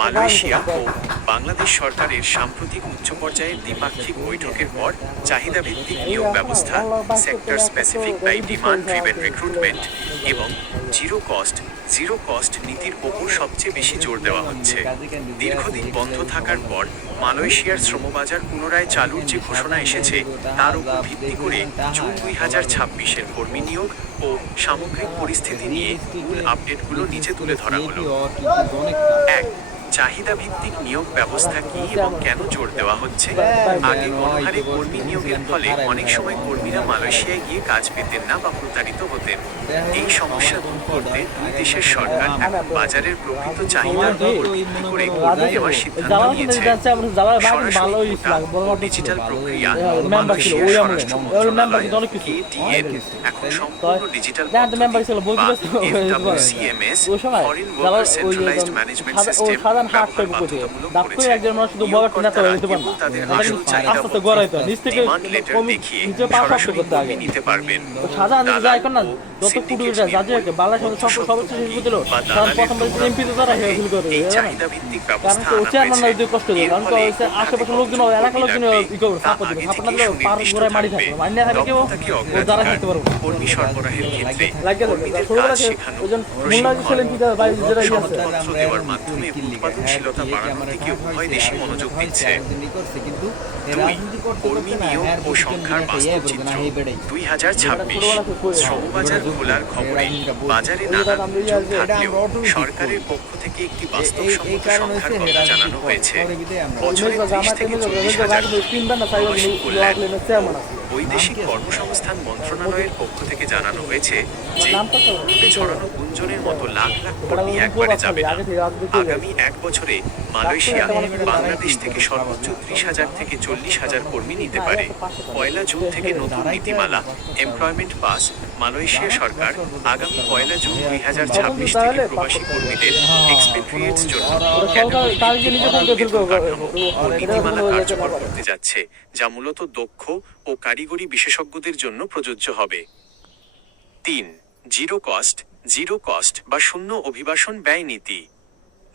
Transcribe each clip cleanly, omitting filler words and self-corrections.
Malaysia ও বাংলাদেশ সরকারের সাম্প্রতিক উচ্চ পর্যায়ের দ্বিপাক্ষিক বৈঠকের পর চাহিদাভিত্তিক নিয়োগ ব্যবস্থা, sector specific by demand driven recruitment এবং জিরো কস্ট নীতির ওপর সবচেয়ে বেশি জোর দেওয়া হচ্ছে। দীর্ঘদিন বন্ধ থাকার পর মালয়েশিয়ার শ্রমবাজার পুনরায় চালুর যে ঘোষণা এসেছে তার উপর ভিত্তি করে জুন 2026-এর কর্মী নিয়োগ ও সামগ্রিক পরিস্থিতি নিয়ে মূল আপডেটগুলো নিচে তুলে ধরা হলো। 1. চাহিদা ভিত্তিক নিয়োগ ব্যবস্থা কি এবং কেন জোর দেওয়া হচ্ছে? আগে গণহারে কর্মী নিয়োগের ফলে অনেক সময় কর্মীরা মালয়েশিয়ায় গিয়ে কাজ পেতেন না বা প্রতারিত হতেন। এই সমস্যা দূর করতে দুই দেশের সরকার বাজারের প্রকৃত চাহিদার উপর ভিত্তি করে কর্মী নেওয়ার সিদ্ধান্ত নিয়েছে। সরাসরি কোটা ও ডিজিটাল প্রক্রিয়া মালয়েশিয়ার স্বরাষ্ট্র মন্ত্রণালয় KDN এখন সম্পূর্ণ ডিজিটাল পদ্ধতি বা FWCMS foreign worker centralised management system ব্যবহার বাধ্যতামূলক করেছে। নিয়োগকর্তারা কেবল তাদের আসল চাহিদা ডিমান্ড লেটার দেখিয়ে সরাসরি কর্মী নিতে পারবেন। দালাল ও সিন্ডিকেট নির্মূল, ভর্তুকি বা দালালের দৌরাত্ম্য এই চাহিদা ভিত্তিক ব্যবস্থা আনা হয়েছে। এর ফলে কোথা থেকে কর্মী লাগবে তা আগে থেকেই সুনির্দিষ্ট থাকবে। দক্ষতাকে অগ্রাধিকার, কর্মী সরবরাহের ক্ষেত্রে কর্মীদের কাজ শেখানো, প্রশিক্ষণ ও সনদপত্র দেওয়ার মাধ্যমে উৎপাদনশীলতা বাড়ানোর দিকে উভয় দেশই মনোযোগ দিচ্ছে। 2. কর্মী নিয়োগ ও সংখ্যার বাস্তব চিত্র 2026 শ্রমবাজার খোলার খবরে বাজারে নানান গুজব থাকলেও সরকারের পক্ষ থেকে একটি বাস্তবসম্মত সংখ্যার কথা জানানো হয়েছে। বছরে 30 থেকে 40 হাজার প্রবাসী কল্যাণ ও বৈদেশিক কর্মসংস্থান মন্ত্রণালয়ের পক্ষ থেকে জানানো হয়েছে যে পূর্বে ছড়ানো গুঞ্জনের মতো লাখ লাখ কর্মী একবারে যাবে না। আগামী 1 বছরে মালয়েশিয়া বাংলাদেশ থেকে সর্বোচ্চ 30,000 থেকে 40,000 কর্মী নিতে পারে। 1 জুন থেকে নতুন নীতিমালা এমপ্লয়মেন্ট পাস মালয়েশিয়া সরকার আগামী 1 জুন 2026 থেকে প্রবাসী কর্মীদের এক্সপেট্রিয়েটস জন্য ক্যাটাগরি ভিত্তিক বেতন কাঠামো ও নীতিমালা কার্যকর করতে যাচ্ছে, যা মূলত দক্ষ ও কারিগরি বিশেষজ্ঞদের জন্য প্রযোজ্য হবে। 3. জিরো কস্ট বা শূন্য অভিবাসন ব্যয় নীতি।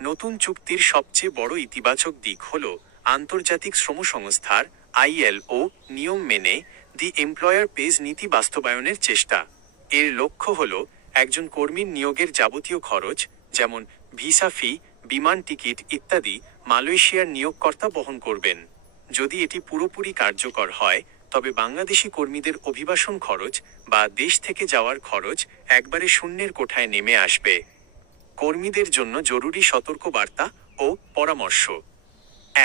নতুন চুক্তির সবচেয়ে বড় ইতিবাচক দিক হল আন্তর্জাতিক শ্রম সংস্থার ILO নিয়ম মেনে দি এমপ্লয়ার পেজ নীতি বাস্তবায়নের চেষ্টা। এর লক্ষ্য হল একজন কর্মীর নিয়োগের যাবতীয় খরচ, যেমন ভিসা ফি, বিমান টিকিট ইত্যাদি মালয়েশিয়ার নিয়োগকর্তা বহন করবেন। যদি এটি পুরোপুরি কার্যকর হয় তবে বাংলাদেশি কর্মীদের অভিবাসন খরচ বা দেশ থেকে যাওয়ার খরচ একবারে শূন্যের কোঠায় নেমে আসবে। কর্মীদের জন্য জরুরি সতর্কবার্তা ও পরামর্শ।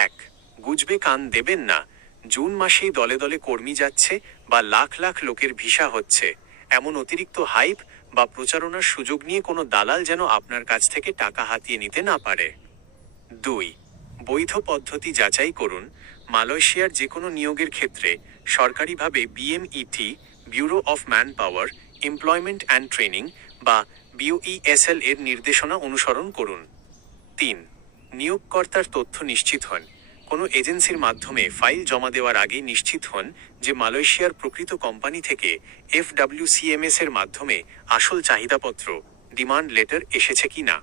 1. গুজবে কান দেবেন না। জুন মাসেই দলে দলে কর্মী যাচ্ছে বা লাখ লাখ লোকের ভিসা হচ্ছে, এমন অতিরিক্ত হাইপ বা প্রচারণার সুযোগ নিয়ে কোনো দালাল যেন আপনার কাছ থেকে টাকা হাতিয়ে নিতে না পারে। 2. বৈধ পদ্ধতি যাচাই করুন। মালয়েশিয়ার যে কোনো নিয়োগের ক্ষেত্রে সরকারিভাবে BMET bureau of man power employment and training বা BOESL এর নির্দেশনা অনুসরণ করুন। 3. নিয়োগকর্তার তথ্য নিশ্চিত হন। কোনো এজেন্সির মাধ্যমে ফাইল জমা দেওয়ার আগে নিশ্চিত হন যে মালয়েশিয়ার প্রকৃত কোম্পানি থেকে FWCMS এর মাধ্যমে আসল চাহিদাপত্র ডিমান্ড লেটার এসেছে কিনা।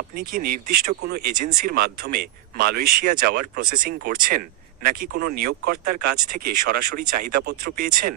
আপনি কি নির্দিষ্ট কোনো এজেন্সির মাধ্যমে মালয়েশিয়া যাওয়ার প্রসেসিং করছেন, নাকি কোনো নিয়োগকর্তার কাছ থেকে সরাসরি চাহিদাপত্র পেয়েছেন?